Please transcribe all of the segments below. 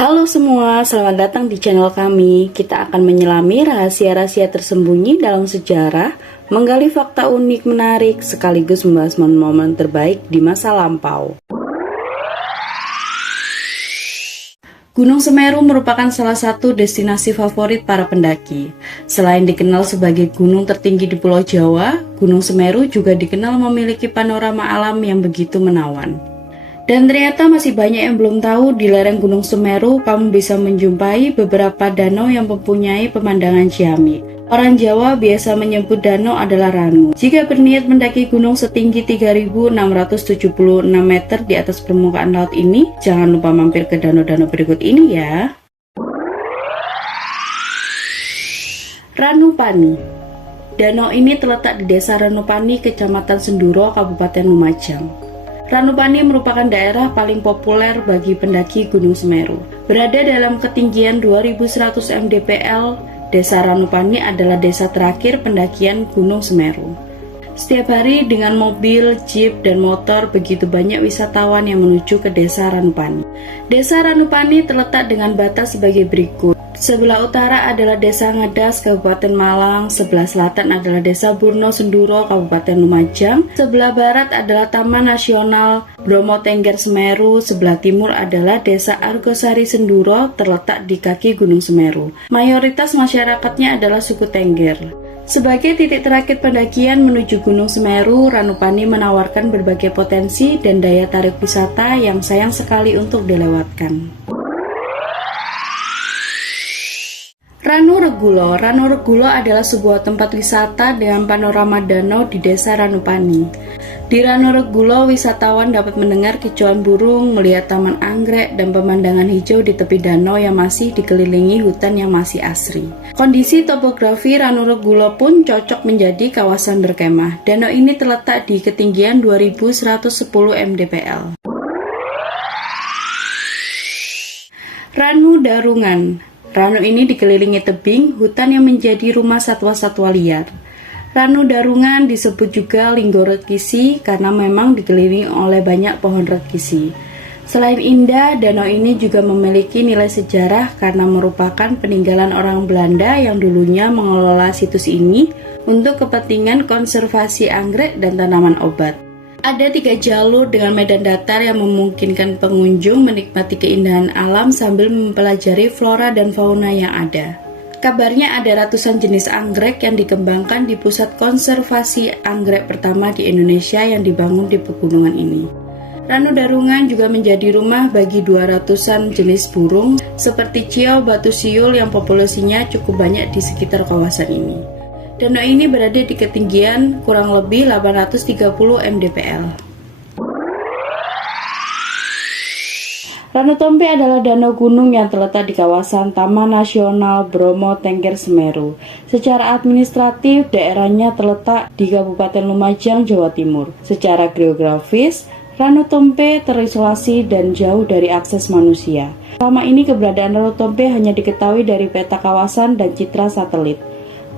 Halo semua, selamat datang di channel kami. Kita akan menyelami rahasia-rahasia tersembunyi dalam sejarah, menggali fakta unik menarik, sekaligus membahas momen-momen terbaik di masa lampau. Gunung Semeru merupakan salah satu destinasi favorit para pendaki. Selain dikenal sebagai gunung tertinggi di Pulau Jawa, Gunung Semeru juga dikenal memiliki panorama alam yang begitu menawan. Dan ternyata masih banyak yang belum tahu, di lereng Gunung Semeru kamu bisa menjumpai beberapa danau yang mempunyai pemandangan ciamik. Orang Jawa biasa menyebut danau adalah ranu. Jika berniat mendaki gunung setinggi 3.676 meter di atas permukaan laut ini, jangan lupa mampir ke danau-danau berikut ini ya. Ranupani. Danau ini terletak di Desa Ranupani, Kecamatan Senduro, Kabupaten Lumajang. Ranupani merupakan daerah paling populer bagi pendaki Gunung Semeru. Berada dalam ketinggian 2100 mdpl, Desa Ranupani adalah desa terakhir pendakian Gunung Semeru. Setiap hari dengan mobil, jeep, dan motor begitu banyak wisatawan yang menuju ke Desa Ranupani. Desa Ranupani terletak dengan batas sebagai berikut. Sebelah utara adalah Desa Ngedas, Kabupaten Malang. Sebelah selatan adalah Desa Burno Senduro, Kabupaten Lumajang. Sebelah barat adalah Taman Nasional Bromo Tengger Semeru. Sebelah timur adalah Desa Argosari Senduro, terletak di kaki Gunung Semeru. Mayoritas masyarakatnya adalah suku Tengger. Sebagai titik terakhir pendakian menuju Gunung Semeru, Ranupani menawarkan berbagai potensi dan daya tarik wisata yang sayang sekali untuk dilewatkan. Ranu Regulo. Ranu Regulo adalah sebuah tempat wisata dengan panorama danau di Desa Ranupani. Di Ranu Regulo, wisatawan dapat mendengar kicauan burung, melihat taman anggrek, dan pemandangan hijau di tepi danau yang masih dikelilingi hutan yang masih asri. Kondisi topografi Ranu Regulo pun cocok menjadi kawasan berkemah. Danau ini terletak di ketinggian 2110 mdpl. Ranu Darungan. Ranu ini dikelilingi tebing, hutan yang menjadi rumah satwa-satwa liar. Ranu Darungan disebut juga Linggo Rekisi karena memang dikelilingi oleh banyak pohon rekisi. Selain indah, danau ini juga memiliki nilai sejarah karena merupakan peninggalan orang Belanda yang dulunya mengelola situs ini untuk kepentingan konservasi anggrek dan tanaman obat. Ada 3 jalur dengan medan datar yang memungkinkan pengunjung menikmati keindahan alam sambil mempelajari flora dan fauna yang ada. Kabarnya ada ratusan jenis anggrek yang dikembangkan di pusat konservasi anggrek pertama di Indonesia yang dibangun di pegunungan ini. Ranu Darungan juga menjadi rumah bagi 200-an jenis burung seperti ciau, batu siul yang populasinya cukup banyak di sekitar kawasan ini. Danau ini berada di ketinggian kurang lebih 830 mdpl. Ranu Tompe adalah danau gunung yang terletak di kawasan Taman Nasional Bromo Tengger Semeru. Secara administratif, daerahnya terletak di Kabupaten Lumajang, Jawa Timur. Secara geografis, Ranu Tompe terisolasi dan jauh dari akses manusia. Selama ini keberadaan Ranu Tompe hanya diketahui dari peta kawasan dan citra satelit.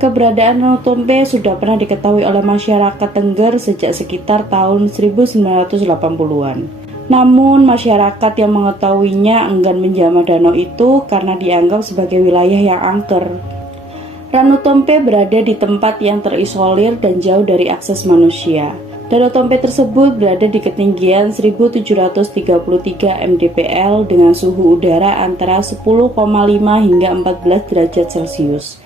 Keberadaan Ranu Tompe sudah pernah diketahui oleh masyarakat Tengger sejak sekitar tahun 1980-an. Namun, masyarakat yang mengetahuinya enggan menjamah danau itu karena dianggap sebagai wilayah yang angker. Ranu Tompe berada di tempat yang terisolir dan jauh dari akses manusia. Danau Tompe tersebut berada di ketinggian 1733 mdpl dengan suhu udara antara 10,5 hingga 14 derajat Celcius.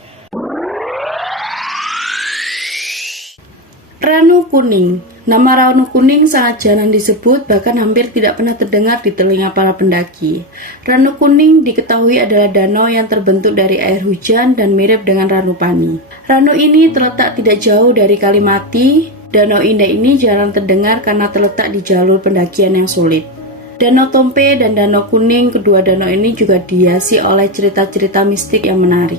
Ranu Kuning. Nama Ranu Kuning sangat jarang disebut, bahkan hampir tidak pernah terdengar di telinga para pendaki. Ranu Kuning diketahui adalah danau yang terbentuk dari air hujan dan mirip dengan Ranupani. Ranu ini terletak tidak jauh dari Kalimati. Danau indah ini jarang terdengar karena terletak di jalur pendakian yang sulit. Danau Tompe dan Danau Kuning, kedua danau ini juga dihiasi oleh cerita-cerita mistik yang menarik.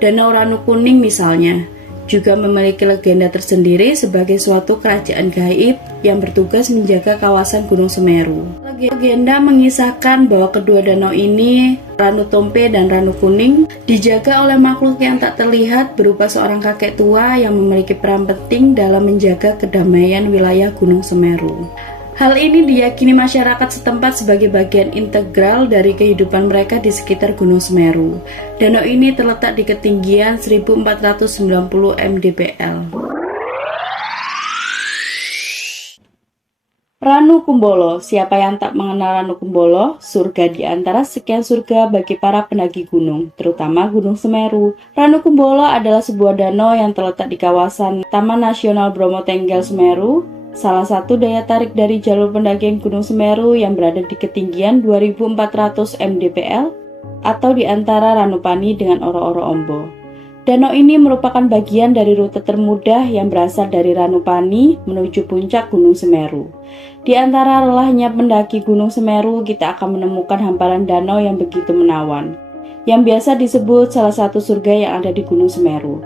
Danau Ranu Kuning misalnya juga memiliki legenda tersendiri sebagai suatu kerajaan gaib yang bertugas menjaga kawasan Gunung Semeru. Legenda mengisahkan bahwa kedua danau ini, Ranu Tompe dan Ranu Kuning, dijaga oleh makhluk yang tak terlihat berupa seorang kakek tua yang memiliki peran penting dalam menjaga kedamaian wilayah Gunung Semeru. Hal ini diyakini masyarakat setempat sebagai bagian integral dari kehidupan mereka di sekitar Gunung Semeru. Danau ini terletak di ketinggian 1490 mdpl. Ranu Kumbolo, siapa yang tak mengenal Ranu Kumbolo? Surga di antara sekian surga bagi para pendaki gunung, terutama Gunung Semeru. Ranu Kumbolo adalah sebuah danau yang terletak di kawasan Taman Nasional Bromo Tengger Semeru, salah satu daya tarik dari jalur pendakian Gunung Semeru yang berada di ketinggian 2400 mdpl atau di antara Ranupani dengan Oro-Oro Ombo. Danau ini merupakan bagian dari rute termudah yang berasal dari Ranupani menuju puncak Gunung Semeru. Di antara lelahnya pendaki Gunung Semeru, kita akan menemukan hamparan danau yang begitu menawan, yang biasa disebut salah satu surga yang ada di Gunung Semeru.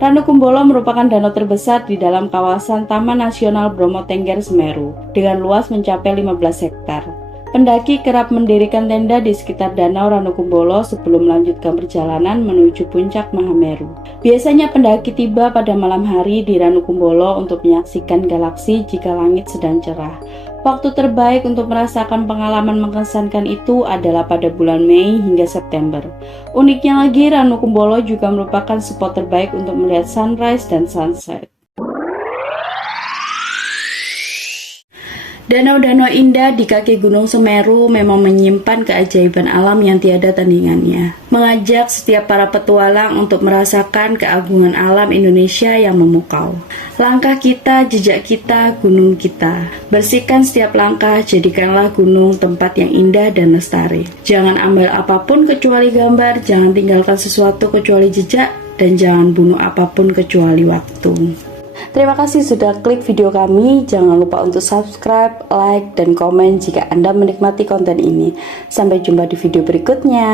Ranu Kumbolo merupakan danau terbesar di dalam kawasan Taman Nasional Bromo Tengger Semeru, dengan luas mencapai 15 hektar. Pendaki kerap mendirikan tenda di sekitar danau Ranu Kumbolo sebelum melanjutkan perjalanan menuju puncak Mahameru. Biasanya pendaki tiba pada malam hari di Ranu Kumbolo untuk menyaksikan galaksi jika langit sedang cerah. Waktu terbaik untuk merasakan pengalaman mengesankan itu adalah pada bulan Mei hingga September. Uniknya lagi, Ranu Kumbolo juga merupakan spot terbaik untuk melihat sunrise dan sunset. Danau-danau indah di kaki Gunung Semeru memang menyimpan keajaiban alam yang tiada tandingannya, mengajak setiap para petualang untuk merasakan keagungan alam Indonesia yang memukau. Langkah kita, jejak kita, gunung kita. Bersihkan setiap langkah, jadikanlah gunung tempat yang indah dan lestari. Jangan ambil apapun kecuali gambar, jangan tinggalkan sesuatu kecuali jejak, dan jangan bunuh apapun kecuali waktu. Terima kasih sudah klik video kami. Jangan lupa untuk subscribe, like, dan komen jika Anda menikmati konten ini. Sampai jumpa di video berikutnya.